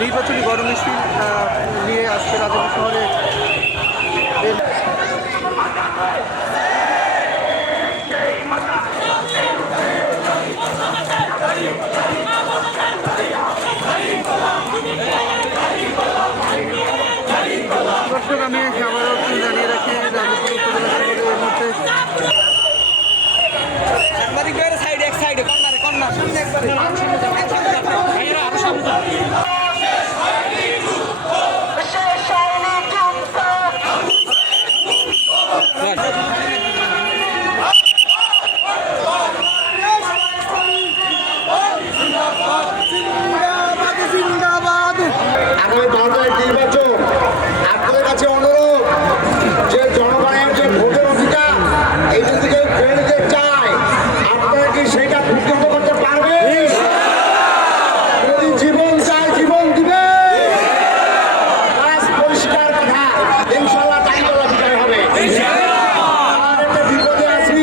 নির্বাচনী গণমিছিল নিয়ে আজকে রাজধানী শহরে দর্শক আমি আবারও জানিয়ে রাখি রাজধানী উপজেলা শহরের মধ্যে সাংবাদিকদের সাইডে এক সাইডে কর্নারে কর্নার সামনে একবারে ভাইয়েরা আরো সামনে আগামী 12 তারিখ নির্বাচন। আপনাদের কাছে অনুরোধ যে জনগণের যে ভোটের অধিকার এইটা যদি কেউ কেড়ে নিতে চায়, আপনারা কি সেটা প্রতিহত করতে পারবে? যদি জীবন চায় জীবন দিবে, কাজ পরিষ্কার কথা, ইনশাআল্লাহ তাই করা বিজয় হবে। আর একটা বিপদে আছি,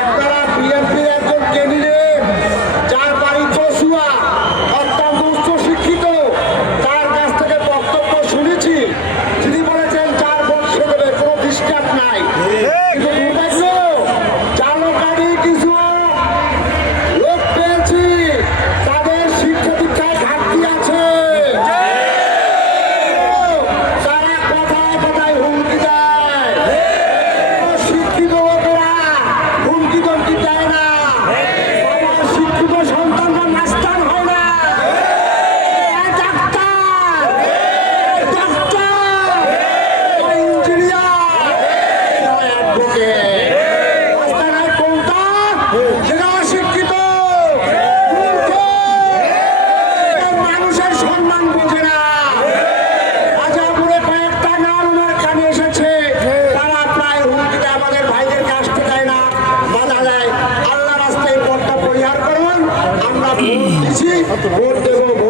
আপনারা বিএনপির একজন ক্যান্ডিডেট যার বাড়ি কসুয়া, অত্যন্ত উচ্চ শিক্ষিত, তার কাছ থেকে বক্তব্য শুনেছি। তিনি বলেছেন 4 ভোট সে দেবে, কোনো ডিস্টার্ব নাই। কিন্তু দুর্ভাগ্য, চালকারী কিছু লোক পেয়েছি, তাদের শিক্ষা দীক্ষায় ঘাটতি আছে। তারা কথায় কথায় হুমকি দেয়। শিক্ষিত লোকেরা হুমকি দমকি দেয় না। সবার শিক্ষিত সন্তানরা মাস্টার হয় না। ডাক্তার, ইঞ্জিনিয়ার, অ্যাডভোকেট, রাস্তাঘাট কোনটা? সেটা অশিক্ষিত, মূর্খ, মানুষের সম্মান বোঝে না। রাজাপুরে কয়েকটা নাম আমার কানে এসেছে, তারা প্রায় হুমকি দেয়, আমাদের ভাইদেরকে আসতে দেয় না, বাধা দেয়। আল্লাহ রাস্তায় পথটা পরিহার করুন। আমরা ভোট দিচ্ছি, ভোট দেবো।